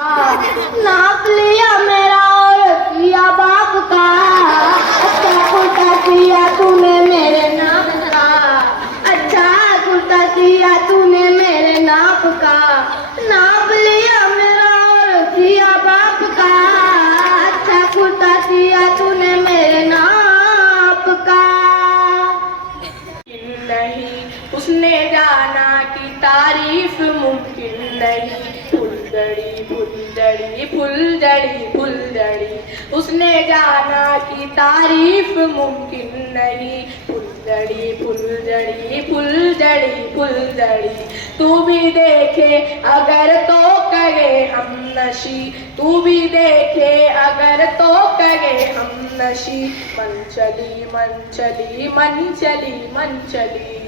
नाप लिया मेरा और किया बाप का, अच्छा कुर्ता किया तूने मेरे नाप का, अच्छा कुर्ता किया तूने मेरे नाप का, नाप लिया मेरा और किया बाप का, अच्छा कुर्ता किया तूने मेरे नाप का। नहीं उसने जाना कि तारीफ मुमकिन नहीं, फुलझड़ी फुलझड़ी फुलझड़ी फुलझड़ी, उसने जाना कि तारीफ मुमकिन नहीं, फुलझड़ी फुलझड़ी फुलझड़ी फुलझड़ी। तू भी देखे अगर तो कहे हम नशी, तू भी देखे अगर तो कहे हम नशी, मन चली मन चली मन चली मन चली।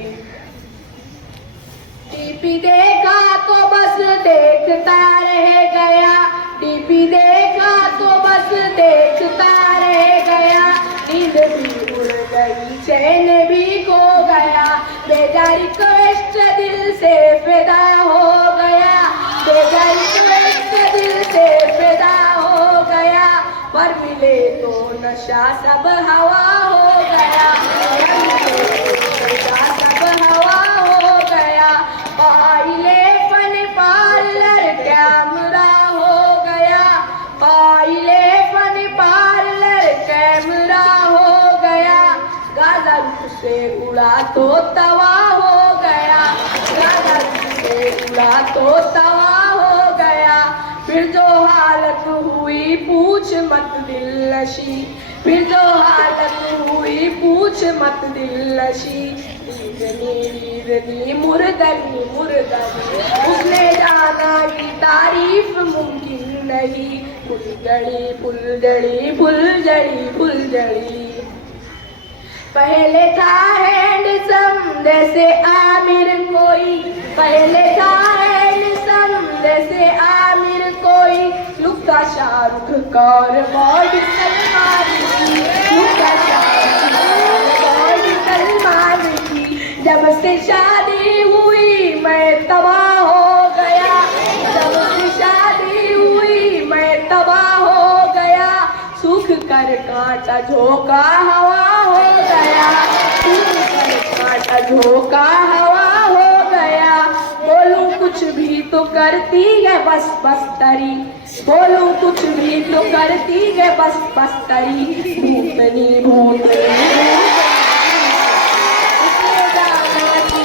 टीपी देखा तो बस देखता रह गया, टीपी देखा तो बस देखता रह गया, नींद भी उड़ गई चैन भी खो गया, बेजारी रिक्वेस्ट दिल से फिदा हो गया, बेजारी रिक्वेस्ट दिल से फिदा हो गया, पर मिले तो नशा सब हवा हो गया, नशा सब हवा हो गया, पाइले फन पार्लर कैमरा हो गया, पाइले फन पार्लर कैमरा हो गया, गाजा से उड़ा तो तवा हो गया, गाजा से उड़ा तो तवा हो गया। फिर जो हालत हुई पूछ मत दिल नशी, फिर जो हालत हुई पूछ मत दिल नशी, रीदनी मुर्दनी मुर्दनी, उसने जाना कि तारीफ मुमकिन नहीं, फुलझड़ी फुलझड़ी फुलझड़ी फुलझड़ी। पहले था हैंडसम जैसे आमिर कोई, पहले था हैंडसम जैसे आमिर कोई, लुक्का शाहरुख का और बॉडी सलमान की, लुक्का शाहरुख बॉडी सलमान की, जब से शादी हुई मैं तबाह हो गया, जब से शादी हुई मैं तबाह हो गया, सूख कर कांटा झोंका हवा हो गया, सूख कर कांटा झोंका हवा हो गया, बोलूं कुछ भी तो करती है बस बस्तरी, बोलूं कुछ भी तो करती है बस बस्तरी, भूतनी भूतनी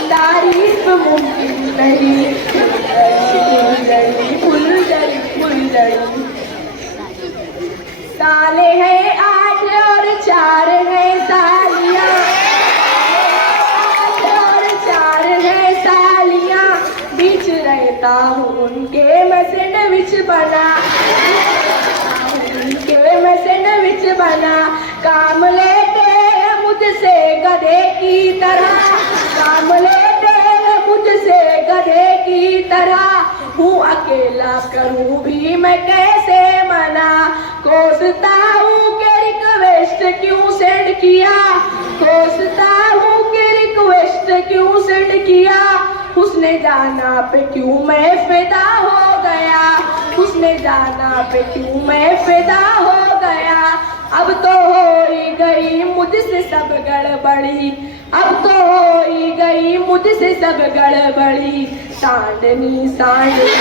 तारीफ मुमकिन नहीं, फुलझड़ी फुलझड़ी फुलझड़ी। साले हैं आठ और चार हैं सालियां, आठ और चार हैं सालियां, बीच रहता हूँ उनके मैं सैंडविच बना, उनके मैं सैंडविच बना, काम लेते हैं मुझसे गधे की तरह, काम लेते हैं मुझसे गधे की तरह, हूँ अकेला करूँ भी मैं कैसे मना, कोसता हूँ कि रिक्वेस्ट क्यों सेंड किया, कोसता हूँ कि रिक्वेस्ट क्यों सेंड किया, उसने जाना पे क्यों मैं फिदा हो गया, उसने जाना पे क्यों मैं फिदा हो गया, अब तो हो ही गई मुझसे सब गड़बड़ी, अब तो हो ही गई मुझसे सब गड़बड़ी, सांडनी सांडनी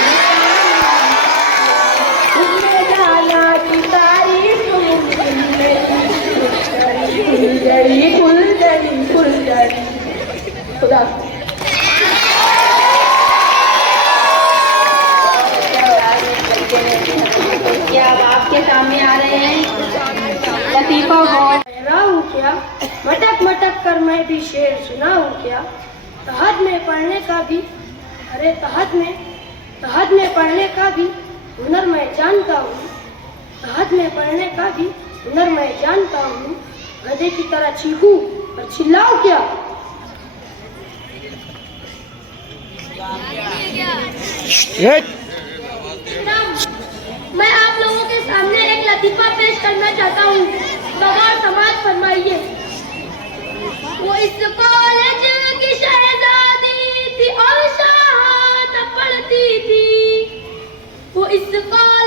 उसने जाना की तारीफ मुमकिन नहीं, फुलझड़ी फुलझड़ी फुलझड़ी। खुदा क्या अब आपके सामने आ रहे हैं लतीफा गौर हूँ क्या, मटक मटक कर मैं भी शेर सुना हूँ क्या, तहद में पढ़ने का भी, अरे तहद में पढ़ने का भी हुनर मैं जानता हूँ, तहद में पढ़ने का भी हुनर मैं जानता हूँ, गधे की तरह चीखूं और चिल्लाऊं क्या। मैं आप लोगों के सामने एक लतीफा पेश करना चाहता हूँ, बगैर समाज फरमाइए। वो इस कॉलेज की शहजादी थी और शाह पढ़ती थी, वो इस कॉलेज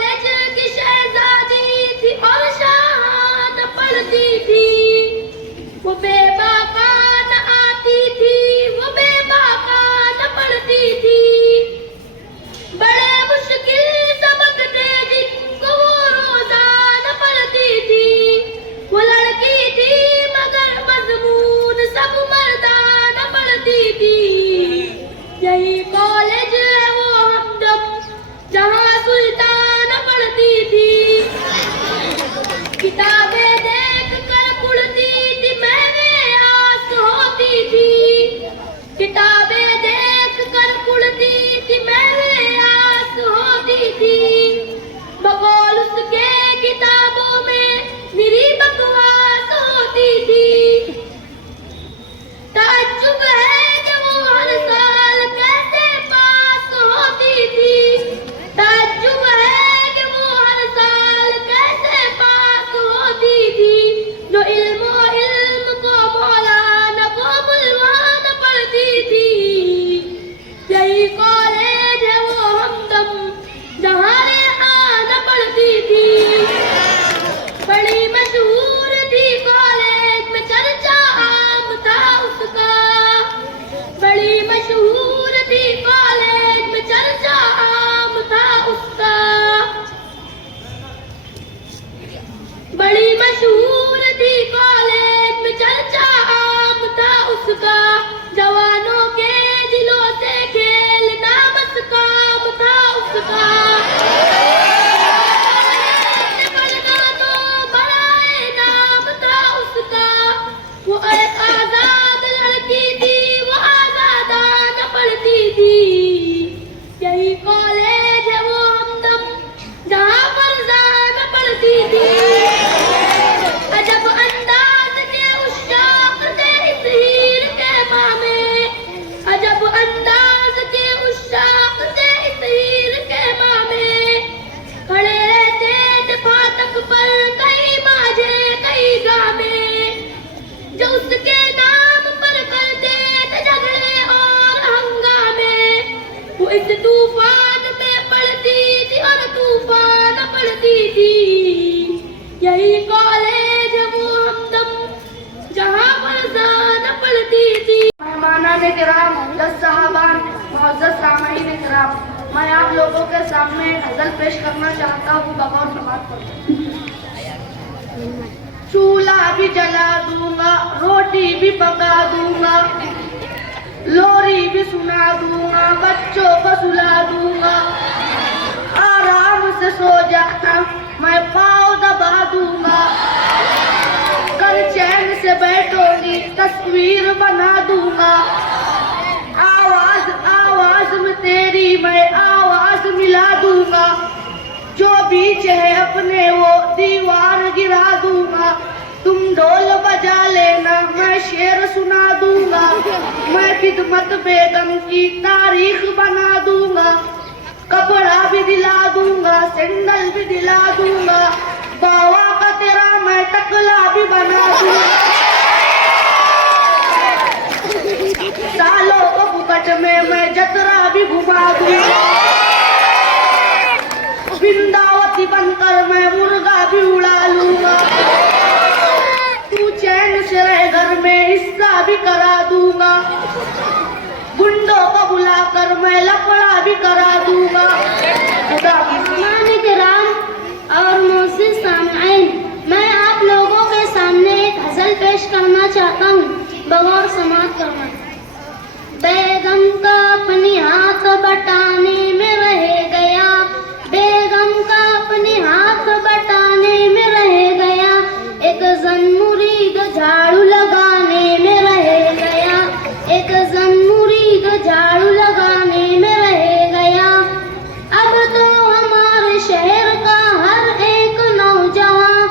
इस तूफान में पढ़ती थी और तूफान पढ़ती थी, यही कॉलेज वो हमदम जहाँ पर जान पढ़ती थी। मेहमानाने किराम, दस साहबान, मुअज़्ज़ज़ सामईन किराम, मैं आप लोगों के सामने गज़ल पेश करना चाहता हूँ बगौर समाअत करते। चूल्हा भी जला दूंगा, रोटी भी पका दूंगा, लोरी भी सुना दूंगा, बच्चों को सुला दूंगा, आराम से सो जाना मैं पाँव दबा दूंगा, कल चैन से बैठोगी तस्वीर बना दूंगा, आवाज आवाज में तेरी मैं आवाज मिला दूंगा, जो बीच है अपने वो दीवार गिरा दूंगा, तुम ढोल बजा लेना मैं शेर सुना दूंगा, मैं खिदमत बेगम की तारीख बना दूंगा, कपड़ा भी दिला दूंगा, सैंडल भी दिला दूंगा, बावा का तेरा मैं टकला भी बना दूंगा, सालों को फुकट में मैं जतरा भी घुमा दूंगा, वृंदावती बनकर मैं मुर्गा भी उड़ा लूंगा, तू चैन से रह घर में हिस्सा भी करा दूंगा, गुंडों को बुलाकर मैं लफड़ा भी करा दूंगा। किराम और मोअज़्ज़ज़ सामईन, मैं आप लोगों के सामने एक गज़ल पेश करना चाहता हूँ बगौर समाअत करना। बेगम का अपने हाथ बटाने में रह गया, बेगम का अपने हाथ बटाने में रह गया, एक जन मुरीद झाड़ू लगाने में रह गया, एक जन मुरीद झाड़ू लगाने में रह गया, अब तो हमारे शहर का हर एक नौजवान,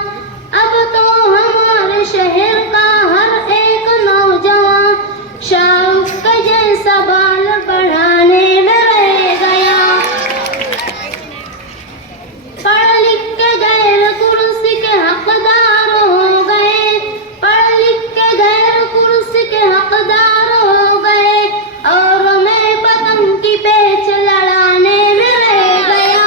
अब तो हमारे शहर का हर एक नौजवान शाहरुख का जैसा बाल बढ़ाने में रह गया, पढ़ लिख के गैर कुर्सी के हकदार हो गए, पढ़ लिख के गैर कुर्सी के हकदार हो गए, और मैं पतंग की पेच लड़ाने में रह गया,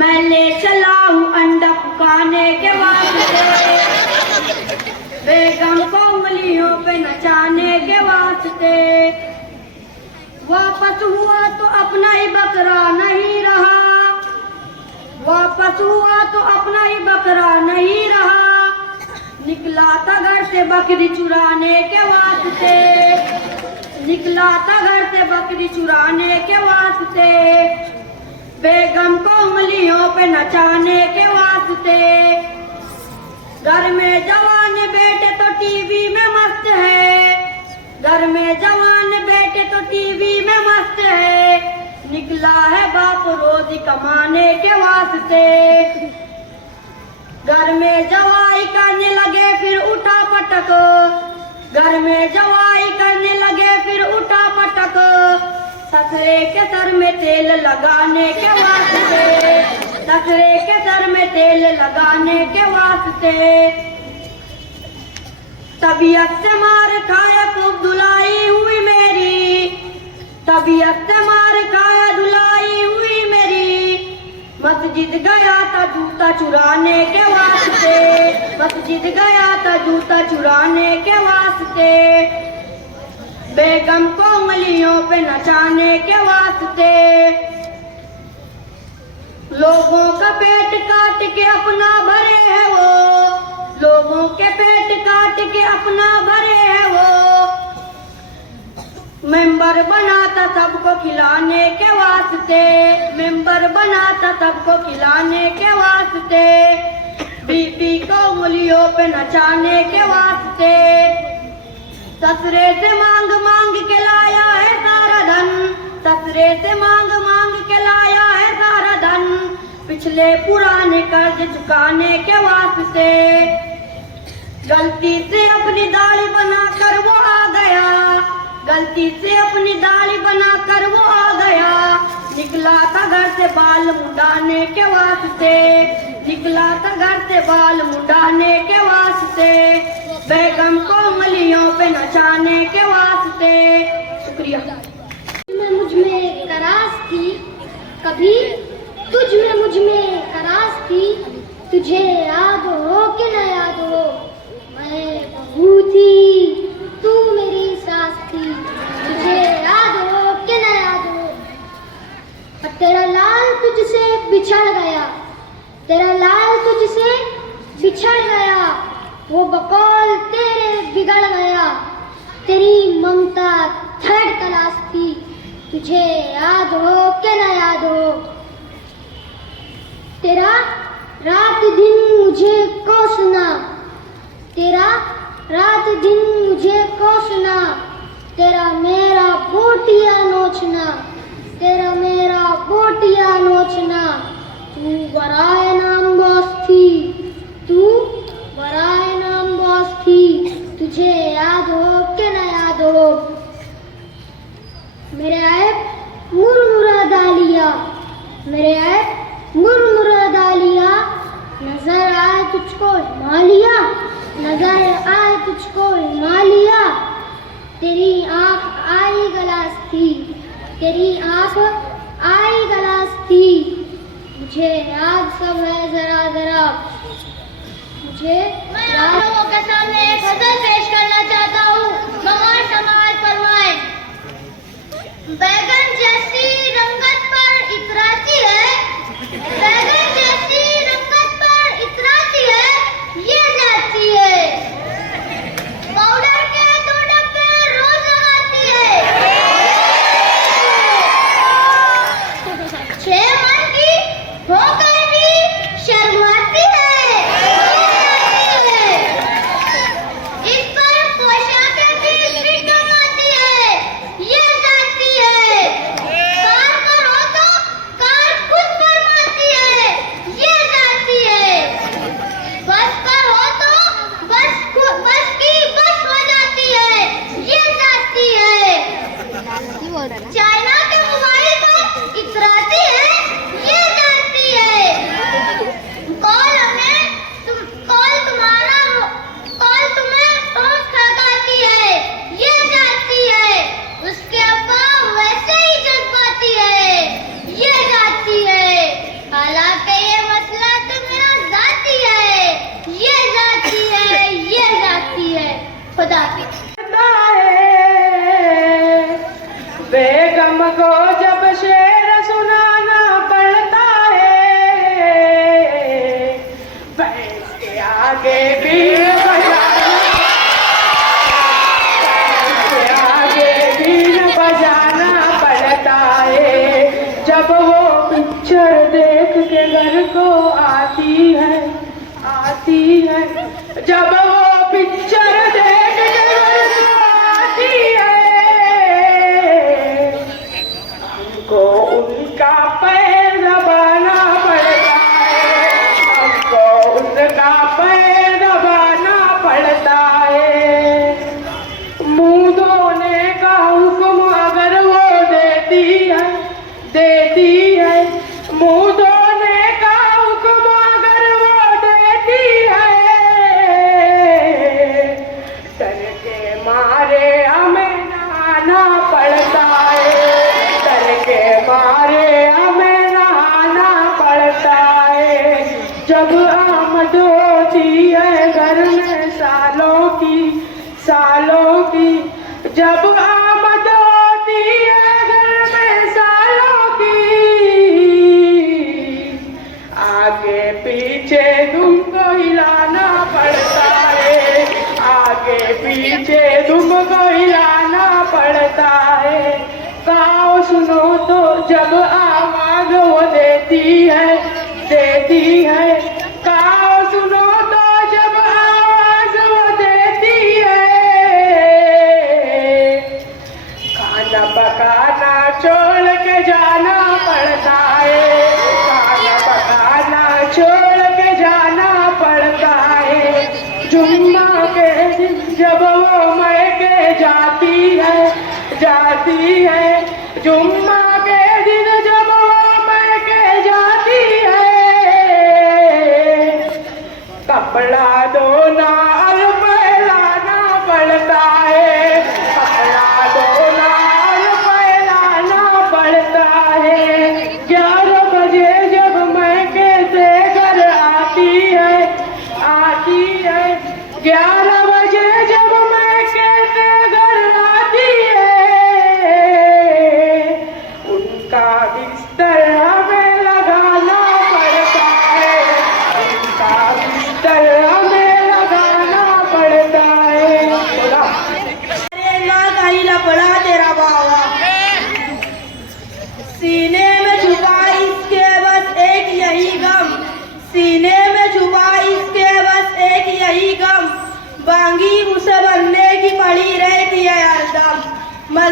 मैं ले चला हूँ अंडा पकाने के वास्ते, बेगम को उंगलियों पे नचाने के वास्ते, वापस हुआ तो अपना ही बकरा नहीं रहा, वापस हुआ तो अपना ही बकरा नहीं रहा, निकला था घर से बकरी चुराने के वास्ते, निकला था घर से बकरी चुराने के वास्ते, बेगम को उंगलियों पे नचाने के वास्ते, घर में जवान बेटे तो टीवी में मस्त है, घर में जवान बेटे तो टीवी में मस्त है, निकला है बाप रोजी कमाने के वास्ते, घर में जवाई करने लगे फिर उठा पटक, घर में जवाई करने लगे फिर उठा पटक, ससुरे के सर में तेल लगाने के वास्ते, ससुरे के सर में तेल लगाने के वास्ते, तबीयत से मार खाया खूब धुलाई हुई मेरी, तबीयत से मार खाया धुलाई हुई मेरी, मस्जिद गया था जूता चुराने के वास्ते, मस्जिद गया था जूता चुराने के वास्ते, बेगम को उंगलियों पे नचाने के वास्ते, लोगों का पेट काट के अपना भरे है वो, लोगों के पेट काट के अपना भरे है वो, मेंबर बनाता सबको खिलाने के वास्ते, मेंबर बनाता सबको खिलाने के वास्ते, बीबी को उंगलियों पे नचाने के वास्ते, ससुरे से मांग मांग के लाया है सारा धन, ससुरे से मांग मांग के लाया है सारा धन, पिछले पुराने कर्ज चुकाने के वास्ते, गलती से अपनी दाढ़ी बनाकर वो आ गया, गलती से अपनी दाढ़ी बनाकर वो आ गया, निकला था घर से बाल मुंडाने के वास्ते, निकला था घर से बाल मुंडाने के वास्ते, बेगम को उंगलियों पे नचाने के वास्ते। शुक्रिया। मुझ में कभी तुझ में मुझ में खराश थी, तुझे याद हो कि न याद हो, मैं बहू थी, तू मेरी सास थी, तुझे याद हो कि न याद हो। पर तेरा लाल तुझसे बिछड़ गया, तेरा लाल तुझसे बिछड़ गया, वो बकौल तेरे बिगड़ गया, तेरी ममता थर्ड क्लास थी, तुझे याद हो कि न याद हो। तेरा रात दिन मुझे कोसना, तेरा रात दिन मुझे कोसना, तेरा मेरा बोटिया नोचना, तेरा मेरा बोटिया नोचना। तू बराए नाम बॉस थी, तू बराए नाम बॉस थी, तुझे याद हो कि न याद हो। मेरे ऐप मुरमुरा डालिया, मेरे ऐप मुरमुरा डालिया, नजर आए तुझको हिमालया, नजर आए तुझको हिमालया। तेरी आंख आई गलास थी, तेरी आंख आई गलास थी, मुझे याद सब है जरा जरा, मुझे मैं आप लोगों के सामने एक गजल पेश करना चाहता हूँ। मगर समाज फरमाए। बैगन जैसी रंगत पर इतराती है, बैगन जैसी रंगत पर इतराती है, ये जाती है, पाउडर के 2 डब्बे रोज लगाती है, 6 मन की होकर भी शर्माती है, इस पर पोशाकें भी फिट आती है, ये जाती है, कार पर हो तो कार खुद फरमाती है, ये जाती है, बस पर हो तो बस की बस हो जाती है, ये जाती है, चाइना के मोबाइल पर इतराती है, ये जाती है, कॉल तुम्हें रोज खगाती है, ये जाती है, उसके अब्बा वैसे ही जज्बाती है, ये जाती है, हालांकि ये मसला तो मेरा जाती है, ये जाती है, ये जाती है। खुदा हाफिज़। बेगम को जब शेर सुनाना पड़ता है, भैंस के आगे बीन बजाना पड़ता है, जब वो पिक्चर देख के घर को आती है, जब वो पिक्चर देख के घर को आती है, हमको उनका पैर दबाना पड़ता है, हमको उनका पैर दबाना पड़ता है। मुंह धोने का हुक्म अगर वो देती है, मुंह धोने का हुक्म अगर वो देती है, डर के मारे हमें नहाना पड़ता है, डर के मारे हमें नहाना पड़ता है। जब आमद होती है घर में सालों की, जब आमद होती है घर में सालों की, आगे पीछे तुमको हिलाना पड़ता है, आगे पीछे तुमको हिलाना पड़ता है। गाओ सुनो तो जब आवाज वो देती है, गाओ सुनो तो जब आवाज वो देती है, खाना पकाना छोड़ के जाना पड़ता है, खाना पकाना छोड़ के जाना पड़ता है। जुम्मा के दिन जब वो मैके जाती है, जुम्मा के दिन जब वो मैके जाती है, कपड़ा धोना और फैलाना पड़ता है, कपड़ा धोना और फैलाना पड़ता है। 11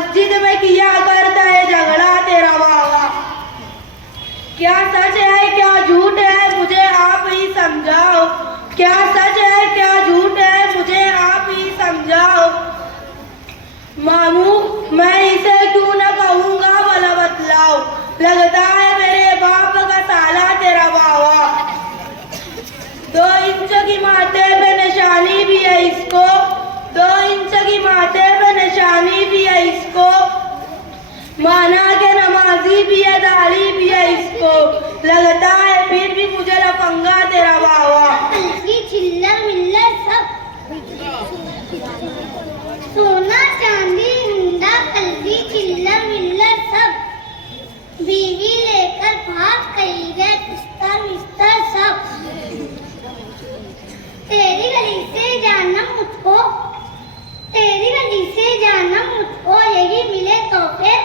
मस्जिद में किया करता है झगड़ा तेरा बाबा। क्या सच है क्या झूठ है मुझे आप ही समझाओ, क्या सच है क्या झूठ है मुझे आप ही समझाओ। मामू मैं इसे क्यों न कहूँगा भला बतलाओ, लगता है मेरे बाप का साला तेरा बाबा। 2 इंच की माथे पे निशानी भी है इसको, 2 इंच की माथे पे निशानी भी है इसको, माना के नमाजी भी है दाढ़ी भी है इसको, लगता है फिर भी मुझे लफंगा तेरा बाबा। चिल्लर मिल्लर सब, सोना चांदी हुंडा कल्दी चिल्लर मिल्लर सब, बीवी लेकर भाग गई रे बिस्तर बिस्तर सब। तेरी गली से जाना मुझको, तेरी गली से जाना मुझको, यही मिले तोहफे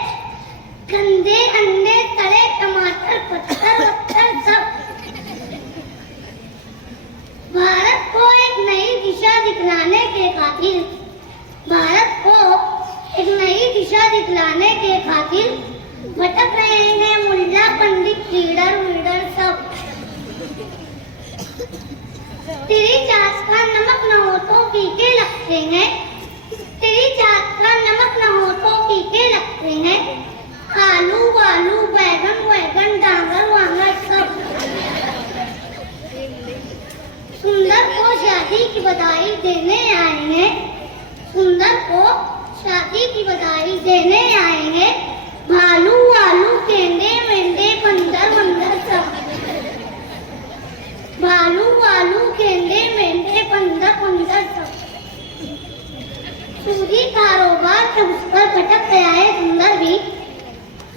गंदे अंडे तले टमाटर पत्थर वत्थर सब। भारत को एक नई दिशा दिखलाने के खातिर, भारत को एक नई दिशा दिखलाने के खातिर भटक रहे हैं मुल्ला पंडित लीडर वीडर सब। तेरी चाट का नमक न हो तो फीके लगते हैं, तेरी चाट का नमक न हो तो फीके लगते हैं, आलू वालू बैगन वैगन डांगर वांगर सब। सुंदर को शादी की बधाई देने आए हैं, सुंदर को शादी की बधाई देने आए हैं, भालू वालू केंडे मेंढे बंदर बंदर सब। भालू वालू केंडे मेंढे बंदर बंदर सब। सूजी कारोबार में घुसकर भटक गया है सुंदर भी,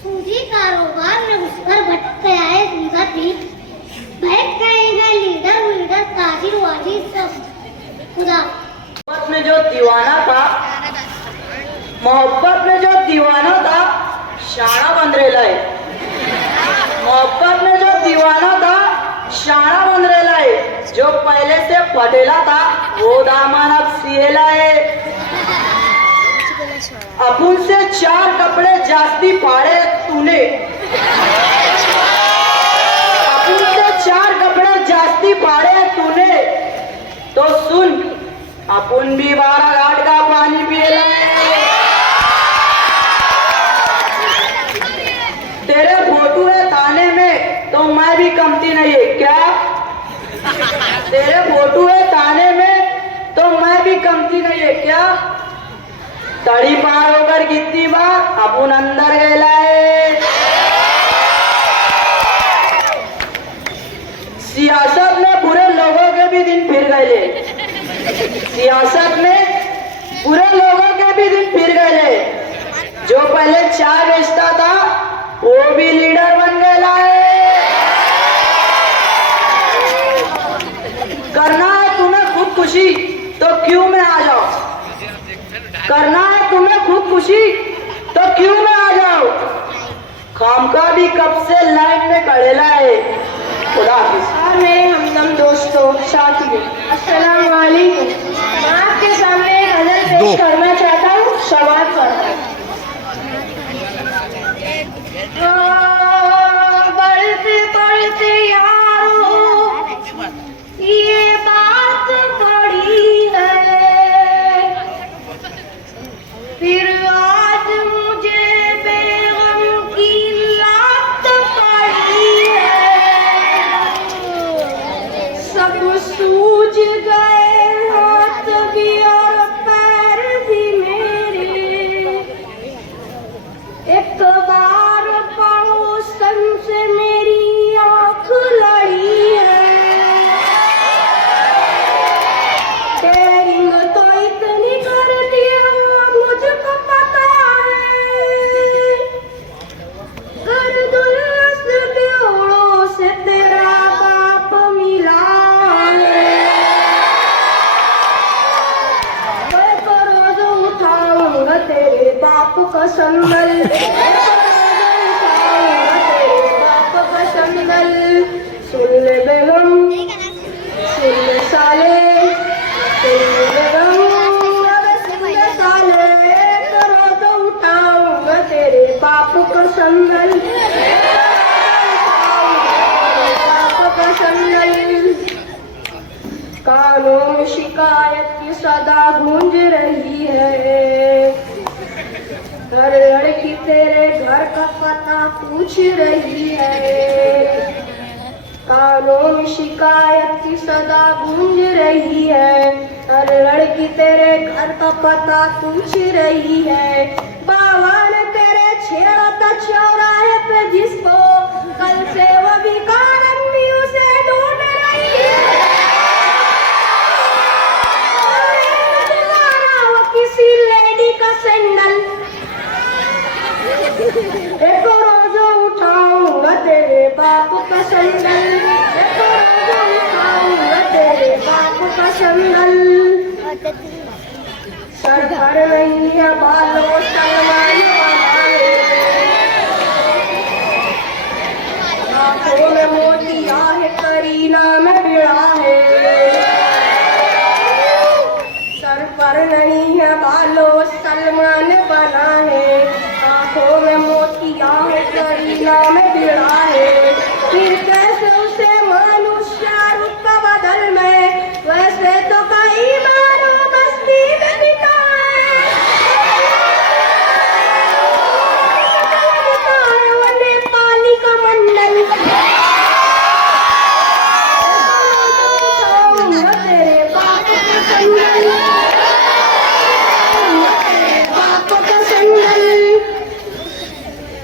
सूजी कारोबार में घुसकर भटक गया है सुंदर भी, बैठ गए हैं लीडर वीडर ताजिर वाजिर सब। खुदा मोहब्बत में जो दीवाना था, मोहब्बत में जो दीवाना था शाना बंदरेला है, मोहब्बत में जो दीवाना था शाना बंदरेला है, जो पहले से पटेला था वो दामन अब सिएला है। अपुन से 4 कपड़े जास्ती फाड़े तूने, अपुन से 4 कपड़े जास्ती फाड़े तूने, तो सुन अपुन भी 12 घाट का पानी पिएला। तेरे फोटो है थाने में तो मैं भी कमती नहीं है क्या, तेरे फोटो है थाने में तो मैं भी कमती नहीं है क्या। तड़ी पार होकर कितनी बार अपुन अंदर गया है। सियासत में बुरे लोगों के भी दिन फिर गए, सियासत में बुरे लोगों के भी दिन फिर गए, जो पहले चाय बेचता था वो भी लीडर बन गया है। करना है तुम्हें खुदकुशी तो क्यों में आ जाओ, करना है तुम्हें खुदकुशी तो क्यों में आ जाओ, खामका भी कब से लाइन में खड़ेला है। खुदा हाफिज। मेरे हमदम दोस्तों साथियों अस्सलाम वालेकुम। मैं आपके सामने एक गजल पेश करना चाहता हूँ, सवाल करता हूँ। बढ़ते बढ़ते यारों ये बात बड़ी है, फिर आज मुझे बेगम की लात पड़ी है। सब सूझ गए हाथ भी और पैर भी मेरे, एक बार पड़ोसन से मेरी आँख लड़ी है। डेयरिंग तो इतनी करती है मुझको पता है, गर्दुल्लस बेड़ों से तेरा बाप मिला है। मैं तो रोज उठाऊंगा तेरे बाप का संगल, सुन ले बेगम सुन ले साले, सुन ले बेगम सुन ले साले, करो तो उठाओ संगल, पाप का संगल। कानों में शिकायत की सदा गूंज रही है, हर लड़की तेरे घर का पता पूछ रही है। कानों में शिकायत की सदा गूंज रही है, हर लड़की तेरे घर का पता पूछ रही है। बाबा ने तेरे छेड़ा था चौराहे पे जिसको, कल से वो भिखारन भी उसे ढूंढ रही है। वो किसी लेडी का सैंडल, एक रोज उठाऊंगा तेरे बाप का सैंडल, एक रोज उठाऊंगा तेरे बाप का सैंडल। सर पर नहीं है बालों सलमान बनाए, आंखों में मोतिया है करीना में बिड़ा है। सर पर नहीं है बालों सलमान बना है, आंखों में मोतिया है करीना में बिड़ा है। फिर कैसे उसे मानूं शाहरुख का बदल में, वैसे तो कई बार वो बस्ती में बिता है। वो नेपाली का मंडल, तेरे बाप का संगल, तेरे बाप का संगल।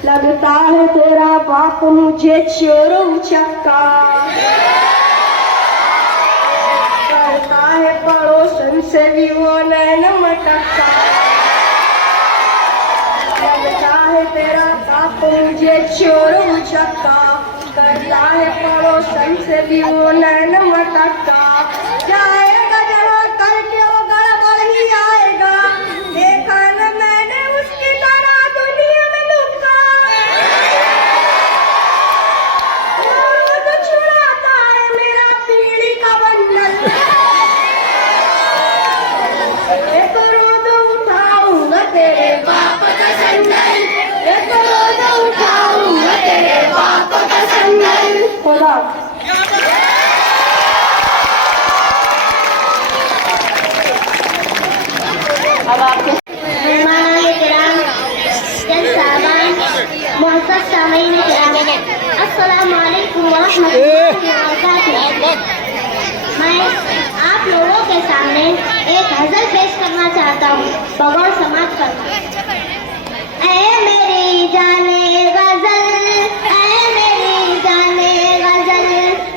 लगता है तेरा बाप मुझे चोर उचक्का, करता है पड़ोसन से भी वो नैन मटक्का। लगता है तेरा बाप मुझे चोर उचक्का, करता है पड़ोसन से भी वो नैन मटक्का। जाएगा जहाँ करके वो गड़बड़ ही आएगा, देखा न मैंने उसकी तरह दुनिया में धुक्का। रोज छुड़ाता है मेरा पीढ़ी का बंडल, एक रोज उठाऊंगा तेरे बाप का संगल, एक रोज उठाऊंगा तेरे बाप का संगल। खुदा अब आपके अस्सलामुअलैकुम वरहमतुल्लाहि वबरकातुहू। मैं आप लोगों के सामने एक गजल पेश करना चाहता हूँ बगौर समाज पर। ऐ मेरी जाने गजल, ऐ मेरी जाने गजल,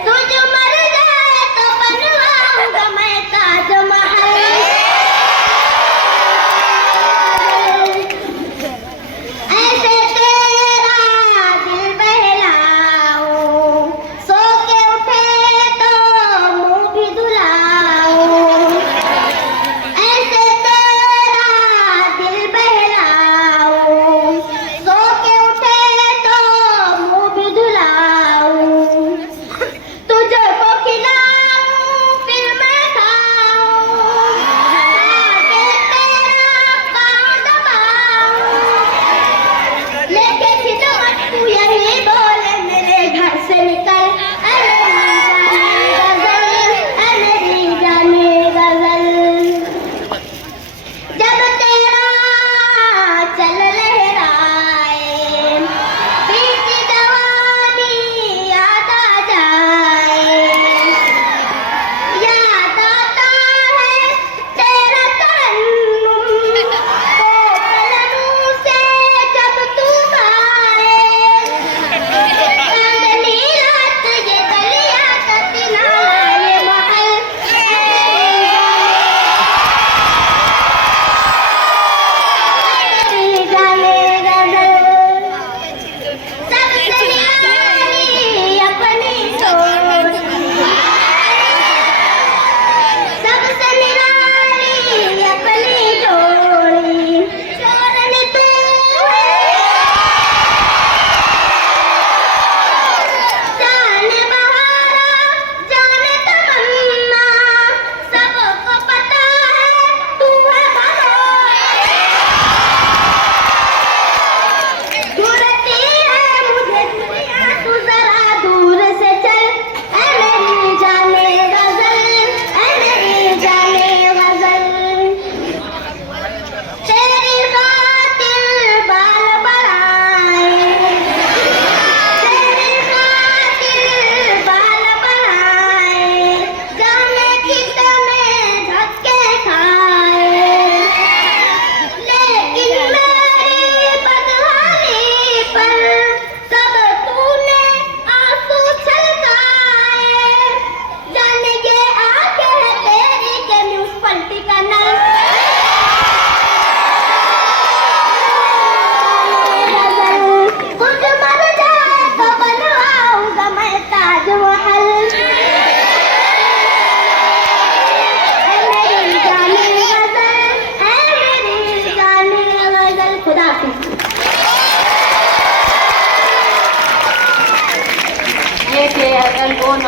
तू जो मर जाए तो बनवाऊंगा मैं ताजमहल। ऐसे तेरा दिल बहलाऊं, सो के उठे तो मुंह भी धुलाऊं। ऐसे तेरा दिल बहलाऊं,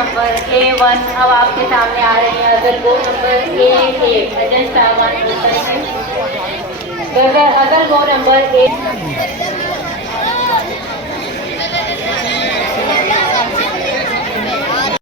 नंबर A1 अब आपके सामने आ रही है। अगर गो नंबर A8 अजय साहब अगर गो नंबर A